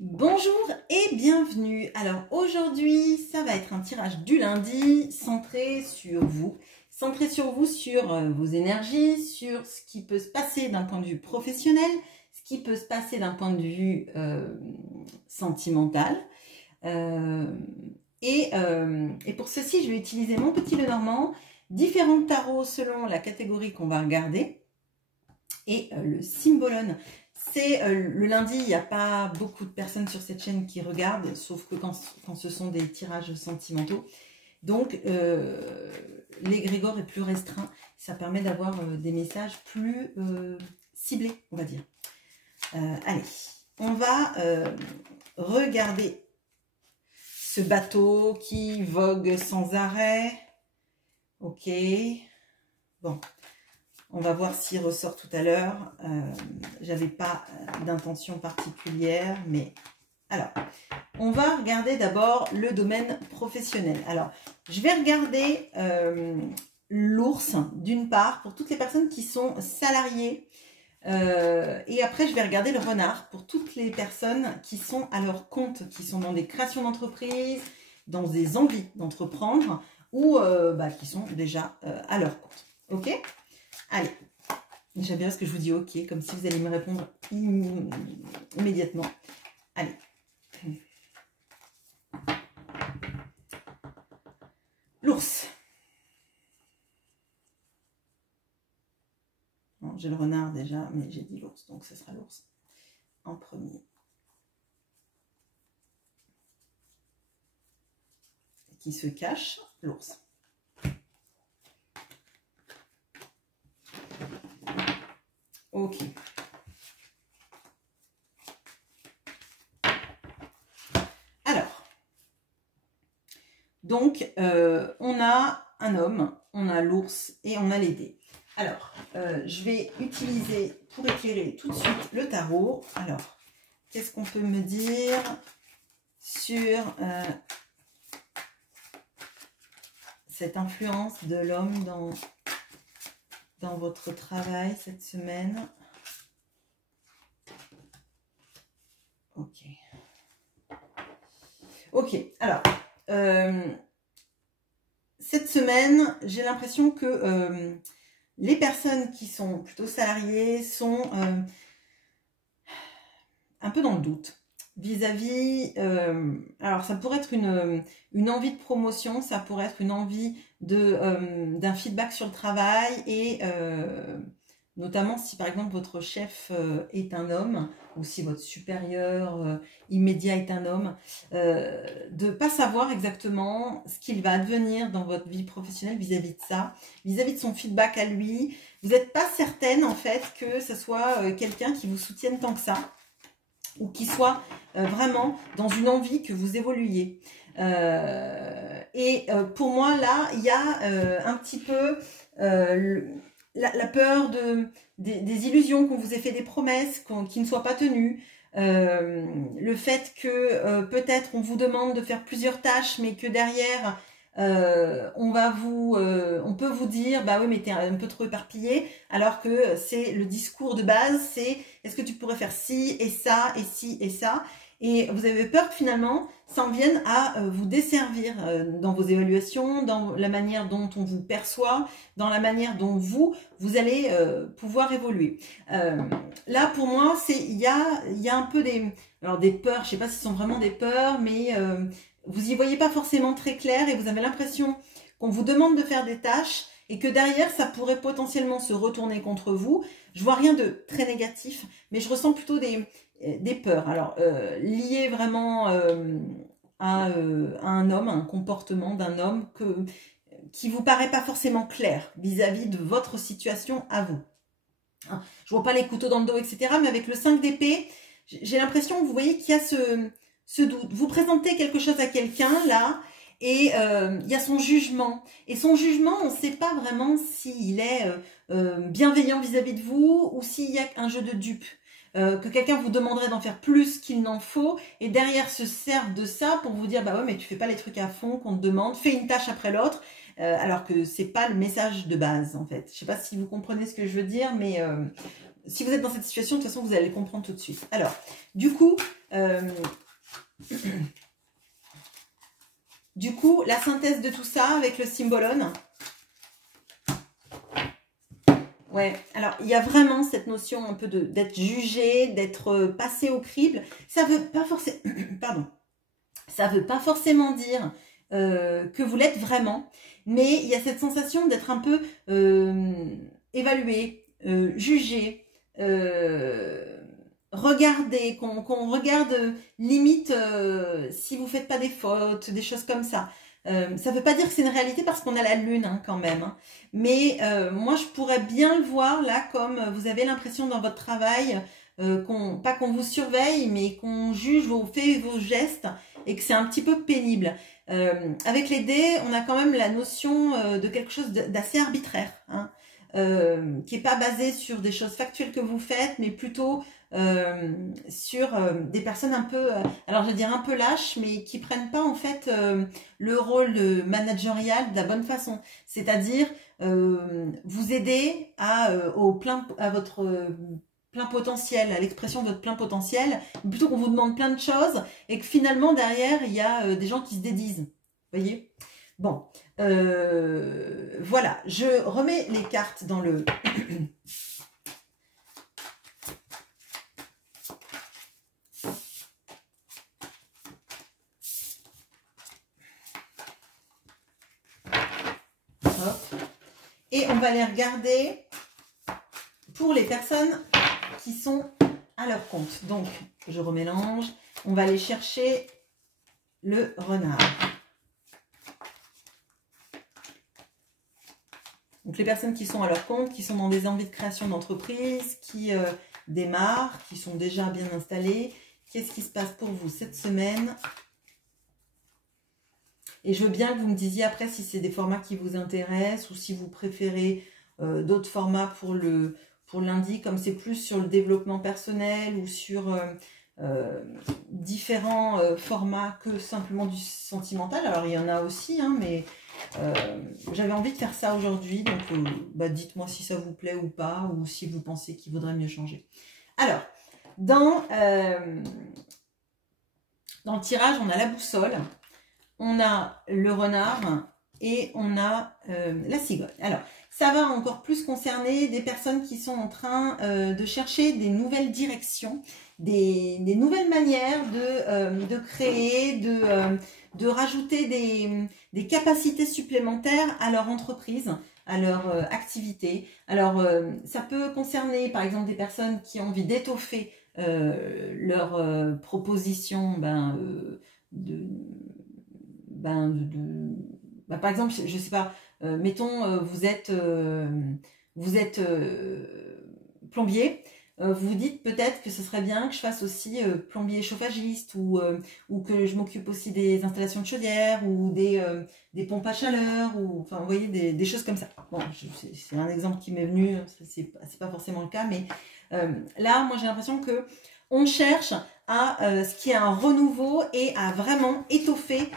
Bonjour et bienvenue. Alors aujourd'hui, ça va être un tirage du lundi centré sur vous. Centré sur vous, sur vos énergies, sur ce qui peut se passer d'un point de vue professionnel, ce qui peut se passer d'un point de vue sentimental. Et pour ceci, je vais utiliser mon petit Lenormand, différents tarots selon la catégorie qu'on va regarder. Et le Symbolon, c'est le lundi, il n'y a pas beaucoup de personnes sur cette chaîne qui regardent, sauf que quand ce sont des tirages sentimentaux. Donc, l'égrégore est plus restreint. Ça permet d'avoir des messages plus ciblés, on va dire. Allez, on va regarder ce bateau qui vogue sans arrêt. Ok. Bon. On va voir s'il ressort tout à l'heure. J'avais pas d'intention particulière, mais alors, on va regarder d'abord le domaine professionnel. Alors, je vais regarder l'ours d'une part pour toutes les personnes qui sont salariées. Et après, je vais regarder le renard pour toutes les personnes qui sont à leur compte, qui sont dans des créations d'entreprise, dans des envies d'entreprendre ou qui sont déjà à leur compte. Ok ? Allez, j'aime bien ce que je vous dis ok, comme si vous allez me répondre immédiatement. Allez. L'ours. J'ai le renard déjà, mais j'ai dit l'ours, donc ce sera l'ours en premier. Qui se cache, l'ours. Ok. Alors, donc, on a un homme, on a l'ours et on a les dés. Alors, je vais utiliser pour éclairer tout de suite le tarot. Alors, qu'est-ce qu'on peut me dire sur cette influence de l'homme dans votre travail cette semaine? Ok. Ok, alors, cette semaine, j'ai l'impression que les personnes qui sont plutôt salariées sont un peu dans le doute vis-à-vis, alors ça pourrait être une envie de promotion, ça pourrait être une envie d'un feedback sur le travail et notamment si par exemple votre chef est un homme ou si votre supérieur immédiat est un homme, de ne pas savoir exactement ce qu'il va advenir dans votre vie professionnelle vis-à-vis de ça, vis-à-vis de son feedback à lui. Vous n'êtes pas certaine en fait que ce soit quelqu'un qui vous soutienne tant que ça ou qui soit vraiment dans une envie que vous évoluiez. Pour moi, là, il y a un petit peu la peur des illusions, qu'on vous ait fait des promesses qui ne soient pas tenues. Le fait que peut-être on vous demande de faire plusieurs tâches, mais que derrière, on peut vous dire, bah oui, mais t'es un peu trop éparpillé, alors que c'est le discours de base, c'est est-ce que tu pourrais faire ci et ça et ci et ça, et vous avez peur que finalement ça en vienne à vous desservir dans vos évaluations, dans la manière dont on vous perçoit, dans la manière dont vous allez pouvoir évoluer. Là pour moi, il y a un peu des peurs, je sais pas si ce sont vraiment des peurs, mais vous n'y voyez pas forcément très clair et vous avez l'impression qu'on vous demande de faire des tâches et que derrière, ça pourrait potentiellement se retourner contre vous. Je vois rien de très négatif, mais je ressens plutôt des peurs. Alors, liées vraiment à un homme, à un comportement d'un homme qui vous paraît pas forcément clair vis-à-vis de votre situation à vous. Je vois pas les couteaux dans le dos, etc. Mais avec le 5 d'épée, j'ai l'impression que vous voyez qu'il y a ce doute. Vous présentez quelque chose à quelqu'un, là, et il y a son jugement. Et son jugement, on ne sait pas vraiment s'il est bienveillant vis-à-vis de vous ou s'il y a un jeu de dupe. Que quelqu'un vous demanderait d'en faire plus qu'il n'en faut, et derrière se servent de ça pour vous dire, bah ouais, mais tu fais pas les trucs à fond qu'on te demande, fais une tâche après l'autre, alors que c'est pas le message de base, en fait. Je sais pas si vous comprenez ce que je veux dire, mais si vous êtes dans cette situation, de toute façon, vous allez le comprendre tout de suite. Alors, du coup, la synthèse de tout ça avec le Symbolone. Ouais, alors il y a vraiment cette notion un peu d'être jugé, d'être passé au crible. Ça veut pas forcément, pardon, ça veut pas forcément dire que vous l'êtes vraiment, mais il y a cette sensation d'être un peu évalué, jugé, regardé, qu'on regarde limite si vous faites pas des fautes, des choses comme ça. Ça ne veut pas dire que c'est une réalité parce qu'on a la lune hein, quand même. Hein. Mais moi, je pourrais bien le voir là comme vous avez l'impression dans votre travail, pas qu'on vous surveille, mais qu'on juge vos faits et vos gestes et que c'est un petit peu pénible. Avec les dés, on a quand même la notion de quelque chose d'assez arbitraire, hein, qui n'est pas basé sur des choses factuelles que vous faites, mais plutôt sur des personnes un peu, alors je vais dire un peu lâches, mais qui prennent pas en fait le rôle managérial de la bonne façon. C'est-à-dire vous aider à votre plein potentiel, à l'expression de votre plein potentiel, plutôt qu'on vous demande plein de choses et que finalement derrière il y a des gens qui se dédisent. Vous voyez? Bon, voilà, je remets les cartes dans le et on va les regarder pour les personnes qui sont à leur compte. Donc, je remélange. On va aller chercher le renard. Donc, les personnes qui sont à leur compte, qui sont dans des envies de création d'entreprise, qui démarrent, qui sont déjà bien installées. Qu'est-ce qui se passe pour vous cette semaine ? Et je veux bien que vous me disiez après si c'est des formats qui vous intéressent ou si vous préférez d'autres formats pour lundi, comme c'est plus sur le développement personnel ou sur différents formats que simplement du sentimental. Alors, il y en a aussi, hein, mais j'avais envie de faire ça aujourd'hui. Donc, dites-moi si ça vous plaît ou pas ou si vous pensez qu'il vaudrait mieux changer. Alors, dans le tirage, on a la boussole. On a le renard et on a la cigogne. Alors, ça va encore plus concerner des personnes qui sont en train de chercher des nouvelles directions, des nouvelles manières de créer, de rajouter des capacités supplémentaires à leur entreprise, à leur activité. Alors, ça peut concerner par exemple des personnes qui ont envie d'étoffer leur proposition par exemple, je sais pas, mettons, vous êtes plombier, vous vous dites peut-être que ce serait bien que je fasse aussi plombier chauffagiste ou que je m'occupe aussi des installations de chaudière ou des pompes à chaleur ou enfin vous voyez des choses comme ça. Bon, c'est un exemple qui m'est venu, c'est pas forcément le cas, mais là, moi j'ai l'impression que on cherche à ce qui est un renouveau et à vraiment étoffer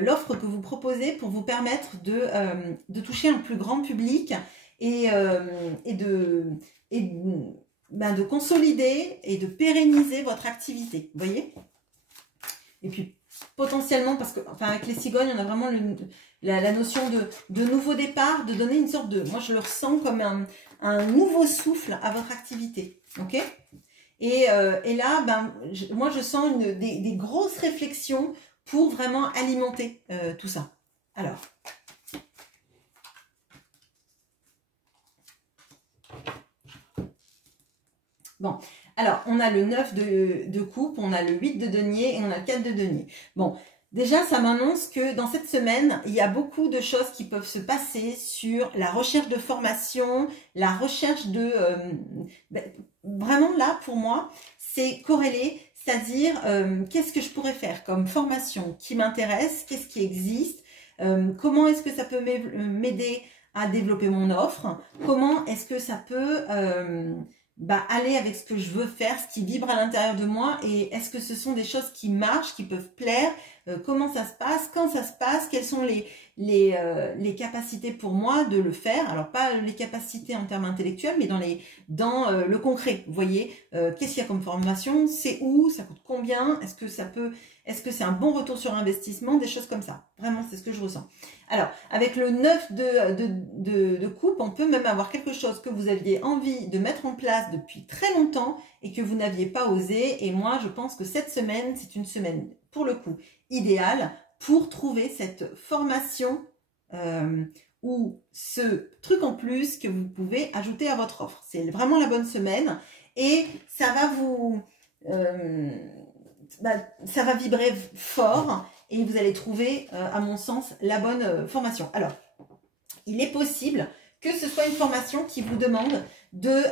l'offre que vous proposez pour vous permettre de toucher un plus grand public et de consolider et de pérenniser votre activité. Vous voyez? Et puis potentiellement, parce que enfin avec les cigognes, on a vraiment la notion de nouveau départ, de donner une sorte de... Moi, je le ressens comme un nouveau souffle à votre activité. Ok? Et là, moi, je sens des grosses réflexions pour vraiment alimenter tout ça. Alors, bon, alors, on a le 9 de coupe, on a le 8 de denier et on a le 4 de denier. Bon, déjà, ça m'annonce que dans cette semaine, il y a beaucoup de choses qui peuvent se passer sur la recherche de formation, la recherche de... vraiment, là, pour moi, c'est corrélé, c'est-à-dire qu'est-ce que je pourrais faire comme formation qui m'intéresse, qu'est-ce qui existe, comment est-ce que ça peut m'aider à développer mon offre, comment est-ce que ça peut... aller avec ce que je veux faire, ce qui vibre à l'intérieur de moi et est-ce que ce sont des choses qui marchent, qui peuvent plaire, comment ça se passe, quand ça se passe, quelles sont les capacités pour moi de le faire. Alors pas les capacités en termes intellectuels, mais dans le concret. Vous voyez, qu'est-ce qu'il y a comme formation, c'est où, ça coûte combien, est-ce que c'est un bon retour sur investissement, des choses comme ça. Vraiment, c'est ce que je ressens. Alors, avec le 9 de coupe, on peut même avoir quelque chose que vous aviez envie de mettre en place depuis très longtemps et que vous n'aviez pas osé. Et moi, je pense que cette semaine, c'est une semaine, pour le coup, idéale pour trouver cette formation ou ce truc en plus que vous pouvez ajouter à votre offre. C'est vraiment la bonne semaine et ça va vous... ça va vibrer fort et vous allez trouver, à mon sens, la bonne formation. Alors, il est possible que ce soit une formation qui vous demande de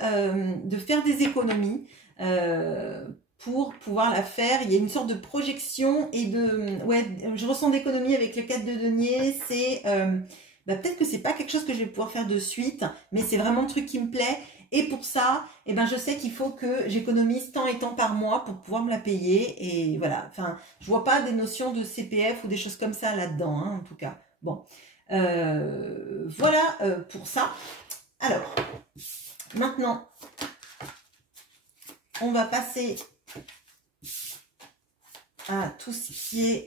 faire des économies pour pouvoir la faire. Il y a une sorte de projection et je ressens d'économie avec le 4 de denier. C'est peut-être que c'est pas quelque chose que je vais pouvoir faire de suite, mais c'est vraiment le truc qui me plaît. Et pour ça, je sais qu'il faut que j'économise tant et tant par mois pour pouvoir me la payer. Et voilà, enfin, je vois pas des notions de CPF ou des choses comme ça là-dedans, hein, en tout cas. Bon, voilà pour ça. Alors, maintenant, on va passer à tout ce qui est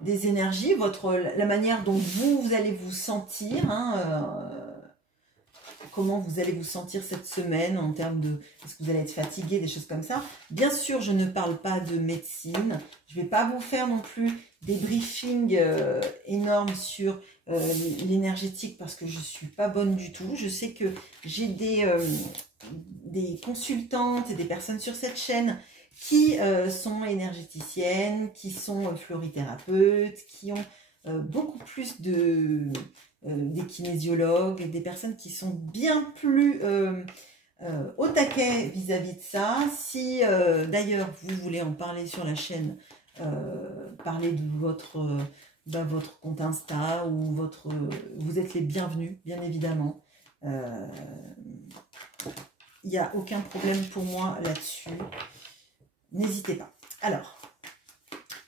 des énergies, la manière dont vous allez vous sentir, hein, comment vous allez vous sentir cette semaine en termes de... Est-ce que vous allez être fatigué, des choses comme ça. Bien sûr, je ne parle pas de médecine. Je ne vais pas vous faire non plus des briefings énormes sur l'énergétique parce que je ne suis pas bonne du tout. Je sais que j'ai des consultantes et des personnes sur cette chaîne qui sont énergéticiennes, qui sont florithérapeutes, qui ont beaucoup plus des kinésiologues, des personnes qui sont bien plus au taquet vis-à-vis de ça. Si d'ailleurs vous voulez en parler sur la chaîne, parler de votre compte Insta ou vous êtes les bienvenus, bien évidemment. Il n'y a aucun problème pour moi là-dessus. N'hésitez pas. Alors,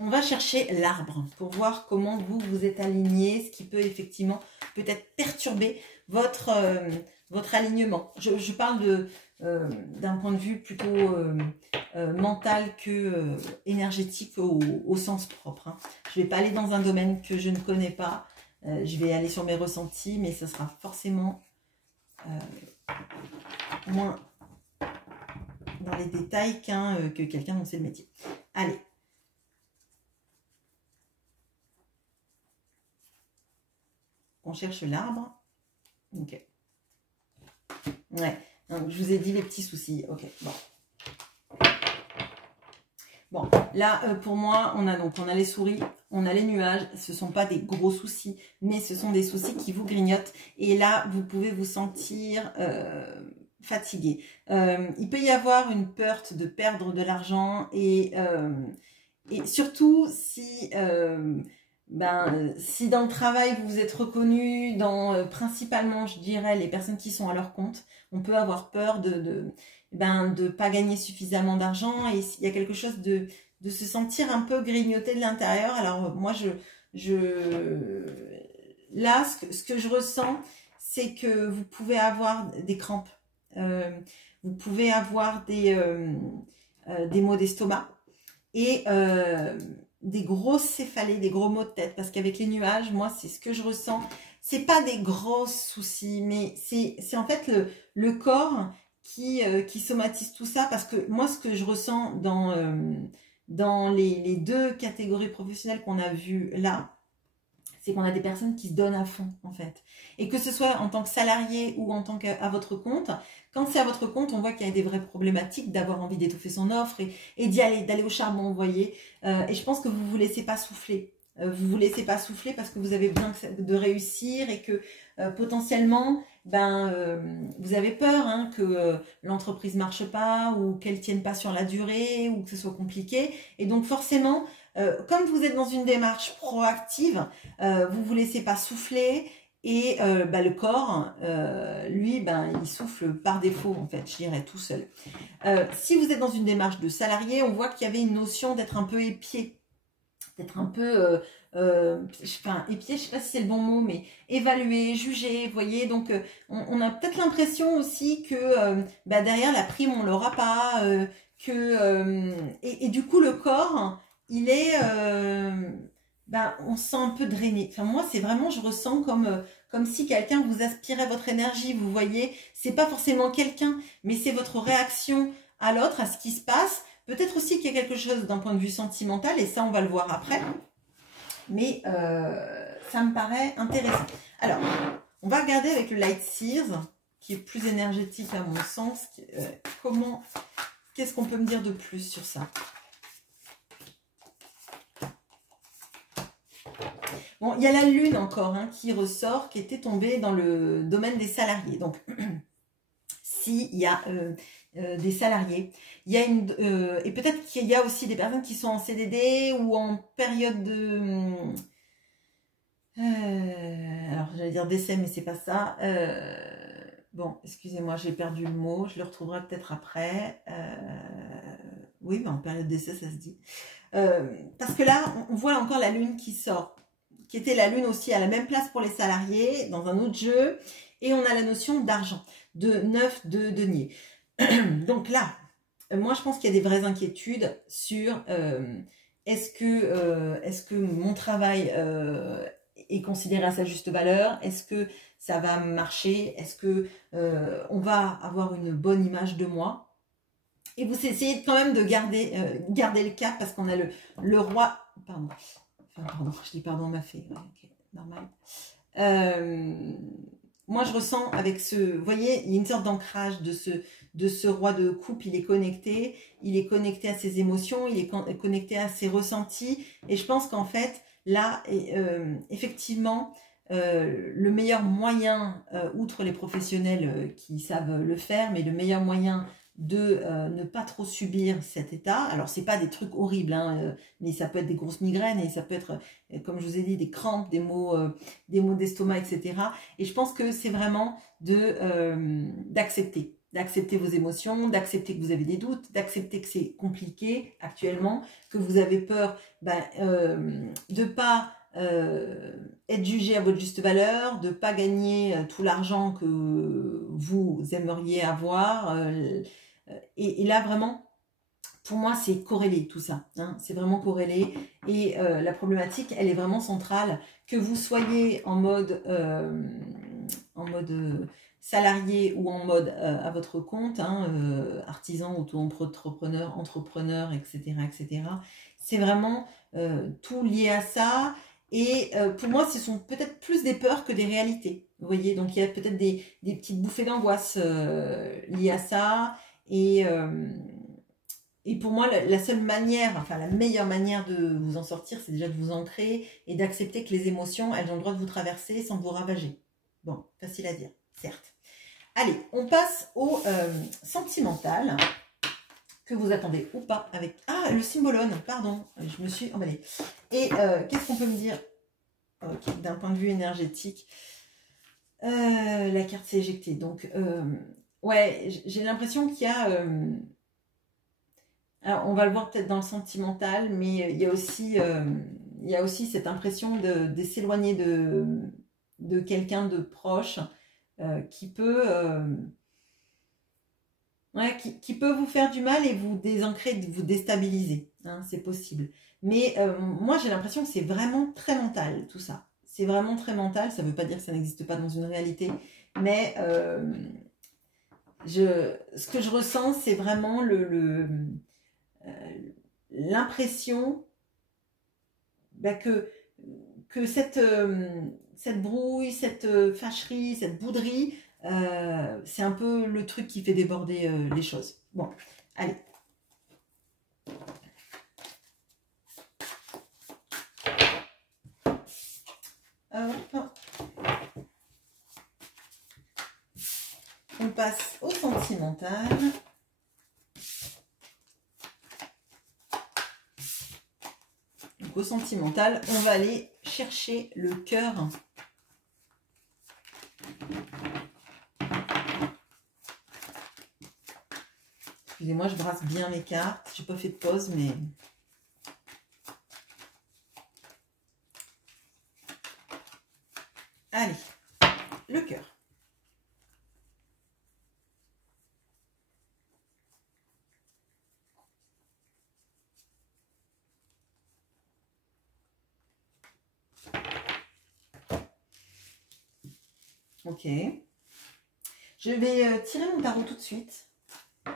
on va chercher l'arbre pour voir comment vous êtes aligné, ce qui peut effectivement peut-être perturber votre alignement. Je parle d'un point de vue plutôt mental que énergétique au sens propre. Hein. Je ne vais pas aller dans un domaine que je ne connais pas. Je vais aller sur mes ressentis, mais ce sera forcément moins dans les détails que quelqu'un dont c'est le métier. Allez. On cherche l'arbre. Ok. Ouais. Donc, je vous ai dit les petits soucis. Ok. Bon. Bon. Là, pour moi, on a les souris, on a les nuages. Ce ne sont pas des gros soucis, mais ce sont des soucis qui vous grignotent. Et là, vous pouvez vous sentir fatigué. Il peut y avoir une peur de perdre de l'argent et surtout si... si dans le travail vous vous êtes reconnu dans principalement je dirais les personnes qui sont à leur compte, on peut avoir peur de pas gagner suffisamment d'argent et il y a quelque chose de se sentir un peu grignoté de l'intérieur. Alors moi là ce que je ressens c'est que vous pouvez avoir des crampes, vous pouvez avoir des maux d'estomac et des grosses céphalées, des gros maux de tête, parce qu'avec les nuages, moi, c'est ce que je ressens. C'est pas des gros soucis, mais c'est en fait le corps qui somatise tout ça, parce que moi, ce que je ressens dans les deux catégories professionnelles qu'on a vues là, c'est qu'on a des personnes qui se donnent à fond, en fait. Et que ce soit en tant que salarié ou en tant qu'à votre compte, quand c'est à votre compte, on voit qu'il y a des vraies problématiques d'avoir envie d'étoffer son offre et d'aller au charbon, vous voyez. Et je pense que vous ne vous laissez pas souffler. Vous vous laissez pas souffler parce que vous avez besoin de réussir et que potentiellement, vous avez peur que l'entreprise marche pas ou qu'elle tienne pas sur la durée ou que ce soit compliqué. Et donc forcément, comme vous êtes dans une démarche proactive, vous vous laissez pas souffler et le corps, lui, il souffle par défaut en fait, je dirais tout seul. Si vous êtes dans une démarche de salarié, on voit qu'il y avait une notion d'être un peu épié. peut-être un peu, enfin, épier, je sais pas si c'est le bon mot, mais évaluer, juger, vous voyez. Donc, on a peut-être l'impression aussi que bah, derrière la prime, on l'aura pas, et du coup, le corps, il est, bah, on se sent un peu drainé. Enfin, moi, c'est vraiment, je ressens comme si quelqu'un vous aspirait votre énergie, vous voyez. C'est pas forcément quelqu'un, mais c'est votre réaction à l'autre, à ce qui se passe. Peut-être aussi qu'il y a quelque chose d'un point de vue sentimental, et ça, on va le voir après. Mais ça me paraît intéressant. Alors, on va regarder avec le Light Sears, qui est plus énergétique à mon sens. Qu'est-ce qu'on peut me dire de plus sur ça? Bon, il y a la Lune encore hein, qui ressort, qui était tombée dans le domaine des salariés. Donc, s'il y a des salariés, il y a et peut-être qu'il y a aussi des personnes qui sont en CDD ou en période de... alors, j'allais dire décès, mais c'est pas ça. Bon, excusez-moi, j'ai perdu le mot. Je le retrouverai peut-être après. Oui, mais en période d'essai, ça se dit. Parce que là, on voit encore la Lune qui sort, qui était la Lune aussi à la même place pour les salariés, dans un autre jeu. Et on a la notion d'argent, de 9 de denier. Donc là, moi, je pense qu'il y a des vraies inquiétudes sur est-ce que mon travail est considéré à sa juste valeur? Est-ce que ça va marcher? Est-ce que on va avoir une bonne image de moi? Et vous essayez quand même de garder le cap parce qu'on a le roi... Pardon. Enfin, pardon, je dis pardon, m'a fait. Ouais, ok, normal. Moi, je ressens avec ce... Vous voyez, il y a une sorte d'ancrage de ce roi de coupe. Il est connecté à ses émotions, il est connecté à ses ressentis. Et je pense qu'en fait, là, effectivement... le meilleur moyen, outre les professionnels qui savent le faire, mais le meilleur moyen de ne pas trop subir cet état. Alors, c'est pas des trucs horribles, hein, mais ça peut être des grosses migraines et ça peut être, comme je vous ai dit, des crampes, des maux d'estomac, etc. Et je pense que c'est vraiment d'accepter vos émotions, d'accepter que vous avez des doutes, d'accepter que c'est compliqué actuellement, que vous avez peur de pas être jugé à votre juste valeur, de pas gagner tout l'argent que vous aimeriez avoir. Et là, vraiment, pour moi, c'est corrélé tout ça. Hein, c'est vraiment corrélé. Et la problématique, elle est vraiment centrale. Que vous soyez en mode salarié ou en mode à votre compte, hein, artisan, auto-entrepreneur, entrepreneur, etc., etc. C'est vraiment tout lié à ça. Et pour moi, ce sont peut-être plus des peurs que des réalités. Vous voyez, donc il y a peut-être des petites bouffées d'angoisse liées à ça. Et pour moi, la seule manière, enfin la meilleure manière de vous en sortir, c'est déjà de vous ancrer et d'accepter que les émotions, elles ont le droit de vous traverser sans vous ravager. Bon, facile à dire, certes. Allez, on passe au sentimental, que vous attendez ou pas avec... Ah, le symbolone, pardon, je me suis emballée. Et qu'est-ce qu'on peut me dire d'un point de vue énergétique? La carte s'est éjectée, donc... ouais, j'ai l'impression qu'il y a... alors, on va le voir peut-être dans le sentimental, mais il y a aussi cette impression de s'éloigner de quelqu'un de proche qui peut qui peut vous faire du mal et vous désancrer, vous déstabiliser. Hein, c'est possible. Mais moi, j'ai l'impression que c'est vraiment très mental, tout ça. C'est vraiment très mental. Ça ne veut pas dire que ça n'existe pas dans une réalité, mais ce que je ressens, c'est vraiment l'impression que cette brouille, cette fâcherie, cette bouderie, c'est un peu le truc qui fait déborder les choses. Bon, allez. Hop. On passe au sentimental. Donc au sentimental, on va aller chercher le cœur. Excusez-moi, je brasse bien mes cartes. J'ai pas fait de pause, mais... Allez, le cœur. Ok. Je vais tirer mon tarot tout de suite. Ok.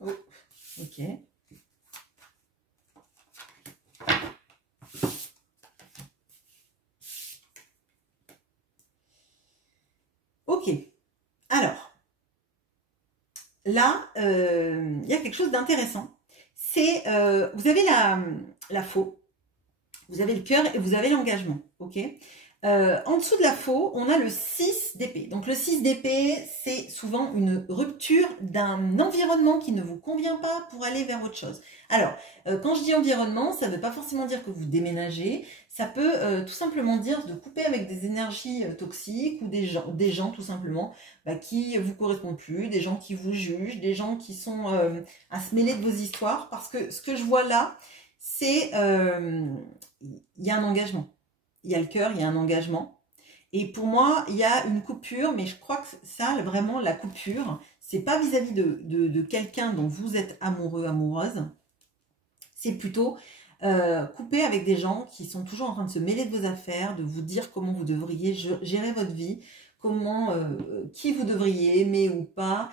Oh, ok. Ok. Alors, là, il y a quelque chose d'intéressant. C'est, vous avez la faux. Vous avez le cœur et vous avez l'engagement, ok. En dessous de la faux, on a le 6 d'épée. Donc le 6 d'épée, c'est souvent une rupture d'un environnement qui ne vous convient pas pour aller vers autre chose. Alors, quand je dis environnement, ça ne veut pas forcément dire que vous déménagez. Ça peut tout simplement dire de couper avec des énergies toxiques ou des gens tout simplement qui vous correspondent plus, des gens qui vous jugent, des gens qui sont à se mêler de vos histoires. Parce que ce que je vois là, c'est il y a un engagement. Il y a le cœur, il y a un engagement. Et pour moi, il y a une coupure, mais je crois que ça, vraiment, la coupure, c'est pas vis-à-vis de quelqu'un dont vous êtes amoureux, amoureuse. C'est plutôt couper avec des gens qui sont toujours en train de se mêler de vos affaires, de vous dire comment vous devriez gérer votre vie, comment, qui vous devriez aimer ou pas,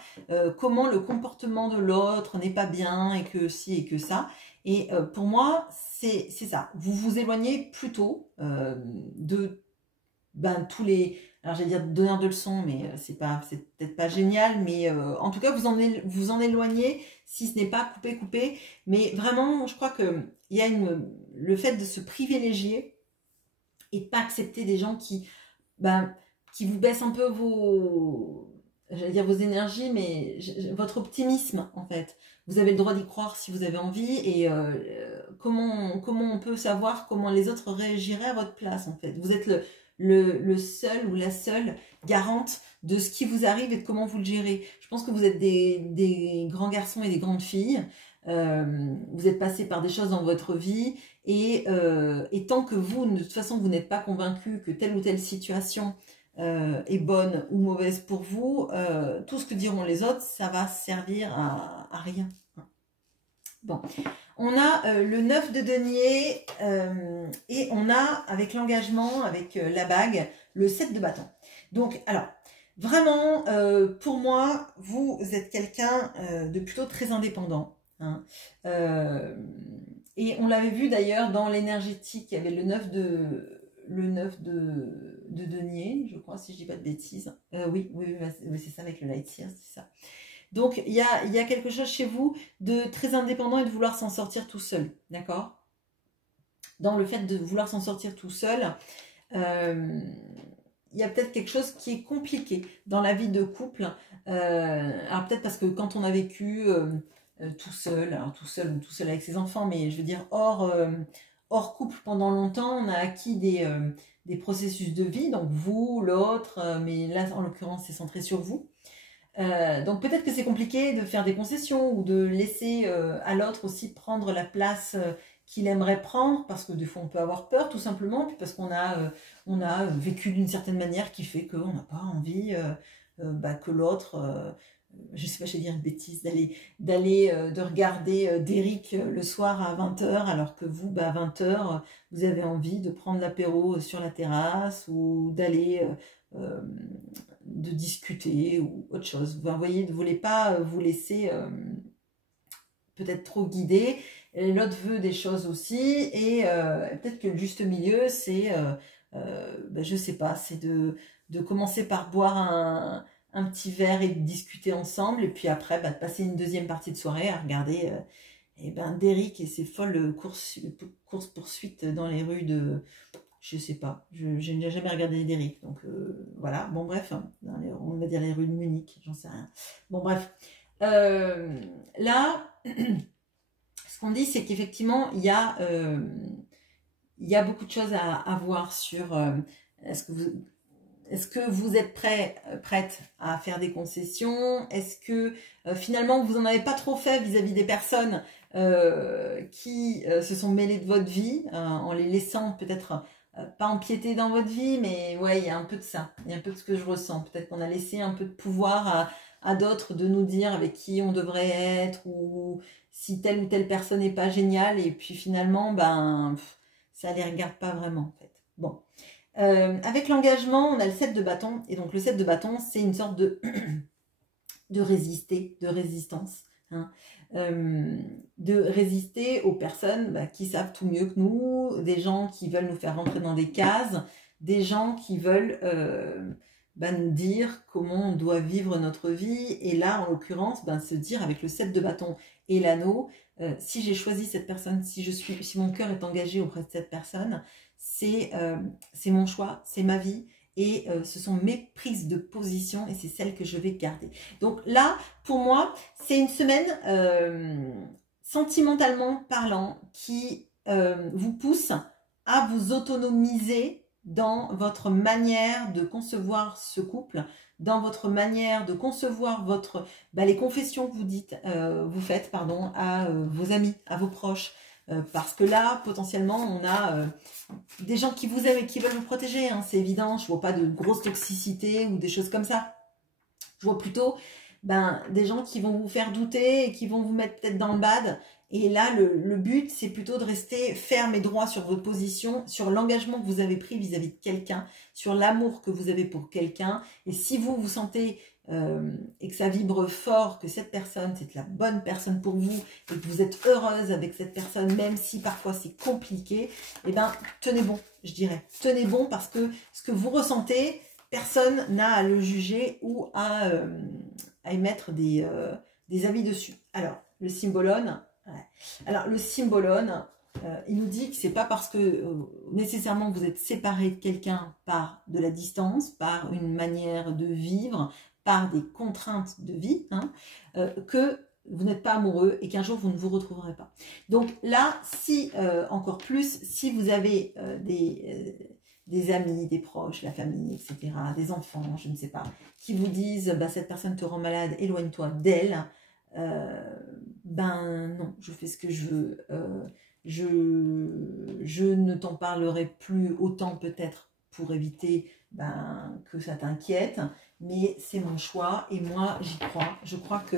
comment le comportement de l'autre n'est pas bien et que ci et que ça. Et pour moi, c'est ça. Vous vous éloignez plutôt de tous les... Alors j'allais dire donneurs de leçons, mais c'est peut-être pas génial, mais en tout cas vous en éloignez, si ce n'est pas couper. Mais vraiment, je crois que il y a le fait de se privilégier et de pas accepter des gens qui vous baissent un peu j'allais dire vos énergies, mais votre optimisme en fait. Vous avez le droit d'y croire si vous avez envie, et comment on peut savoir comment les autres réagiraient à votre place en fait. Vous êtes le seul ou la seule garante de ce qui vous arrive et de comment vous le gérez. Je pense que vous êtes des grands garçons et des grandes filles. Vous êtes passé par des choses dans votre vie, et tant que vous, de toute façon, vous n'êtes pas convaincu que telle ou telle situation est bonne ou mauvaise pour vous, tout ce que diront les autres, ça va servir à rien. Bon, on a le 9 de denier et on a, avec l'engagement, avec la bague, le 7 de bâton. Donc, alors, vraiment, pour moi, vous êtes quelqu'un de plutôt très indépendant. Hein. Et on l'avait vu d'ailleurs dans l'énergétique, il y avait le 9 de denier, je crois, si je dis pas de bêtises. Oui, c'est ça, avec le light seer, c'est ça. Donc, il y a quelque chose chez vous de très indépendant et de vouloir s'en sortir tout seul, d'accord? Dans le fait de vouloir s'en sortir tout seul, il y a peut-être quelque chose qui est compliqué dans la vie de couple. Alors peut-être parce que quand on a vécu tout seul, alors tout seul ou tout seul avec ses enfants, mais je veux dire hors couple pendant longtemps, on a acquis des processus de vie, donc vous, l'autre, mais là en l'occurrence c'est centré sur vous. Donc peut-être que c'est compliqué de faire des concessions ou de laisser à l'autre aussi prendre la place qu'il aimerait prendre, parce que des fois on peut avoir peur tout simplement, puis parce qu'on a vécu d'une certaine manière qui fait qu'on n'a pas envie que l'autre, je sais pas, je vais dire une bêtise, de regarder Derrick le soir à 20h, alors que vous, à 20h, vous avez envie de prendre l'apéro sur la terrasse ou d'aller... de discuter ou autre chose. Vous voyez, vous ne voulez pas vous laisser peut-être trop guider. L'autre veut des choses aussi, et peut-être que le juste milieu, c'est, je sais pas, c'est de commencer par boire un petit verre et de discuter ensemble, et puis après, de passer une deuxième partie de soirée à regarder Derrick et ses folles courses-poursuites dans les rues de... Je sais pas, je n'ai jamais regardé Derrick, donc voilà, bon bref, hein, on va dire les rues de Munich, j'en sais rien. Bon bref, là, ce qu'on dit, c'est qu'effectivement, il y a beaucoup de choses à voir sur est-ce est-ce que vous êtes prête à faire des concessions? Est-ce que finalement vous n'en avez pas trop fait vis-à-vis des personnes qui se sont mêlées de votre vie en les laissant peut-être pas empiéter dans votre vie, mais ouais, il y a un peu de ça, il y a un peu de ce que je ressens. Peut-être qu'on a laissé un peu de pouvoir à d'autres de nous dire avec qui on devrait être ou si telle ou telle personne n'est pas géniale et puis finalement, ben, ça les regarde pas vraiment en fait. Bon. Avec l'engagement, on a le 7 de bâton. Et donc, le 7 de bâton, c'est une sorte de, de résistance. Hein, de résister aux personnes qui savent tout mieux que nous, des gens qui veulent nous faire rentrer dans des cases, des gens qui veulent nous dire comment on doit vivre notre vie. Et là, en l'occurrence, se dire avec le 7 de bâton et l'anneau, si j'ai choisi cette personne, si mon cœur est engagé auprès de cette personne, c'est mon choix, c'est ma vie et ce sont mes prises de position et c'est celles que je vais garder. Donc là, pour moi, c'est une semaine sentimentalement parlant qui vous pousse à vous autonomiser dans votre manière de concevoir ce couple, dans votre manière de concevoir les confessions que vous faites à vos amis, à vos proches. Parce que là, potentiellement, on a des gens qui vous aiment et qui veulent vous protéger. Hein, c'est évident, je ne vois pas de grosse toxicité ou des choses comme ça. Je vois plutôt des gens qui vont vous faire douter et qui vont vous mettre peut-être dans le bad. Et là, le but, c'est plutôt de rester ferme et droit sur votre position, sur l'engagement que vous avez pris vis-à-vis de quelqu'un, sur l'amour que vous avez pour quelqu'un. Et si vous vous sentez et que ça vibre fort, que cette personne, c'est la bonne personne pour vous, et que vous êtes heureuse avec cette personne, même si parfois c'est compliqué, tenez bon, je dirais. Tenez bon parce que ce que vous ressentez, personne n'a à le juger ou à émettre des avis dessus. Alors, le symbolone, il nous dit que c'est pas parce que nécessairement vous êtes séparé de quelqu'un par de la distance, par une manière de vivre, par des contraintes de vie, que vous n'êtes pas amoureux et qu'un jour vous ne vous retrouverez pas. Donc là, si encore plus, si vous avez des amis, des proches, la famille, etc., des enfants, je ne sais pas, qui vous disent cette personne te rend malade, éloigne-toi d'elle, non, je fais ce que je veux, je ne t'en parlerai plus autant peut-être pour éviter que ça t'inquiète, mais c'est mon choix et moi j'y crois. Je crois que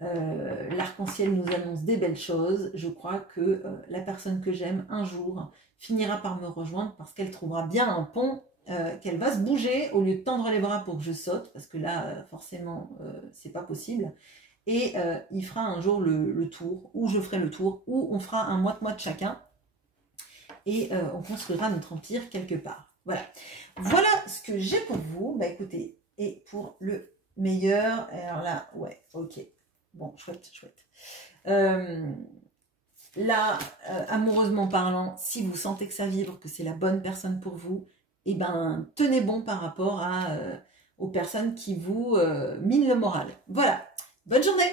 l'arc-en-ciel nous annonce des belles choses. Je crois que la personne que j'aime un jour finira par me rejoindre parce qu'elle trouvera bien un pont, qu'elle va se bouger au lieu de tendre les bras pour que je saute, parce que là forcément c'est pas possible. Et il fera un jour le tour, ou je ferai le tour, ou on fera un moite-moite chacun et on construira notre empire quelque part. Voilà. Voilà ce que j'ai pour vous. Écoutez, et pour le meilleur, alors là, ouais, ok. Bon, chouette, chouette. Là, amoureusement parlant, si vous sentez que ça vibre, que c'est la bonne personne pour vous, tenez bon par rapport aux personnes qui vous minent le moral. Voilà. Bonne journée!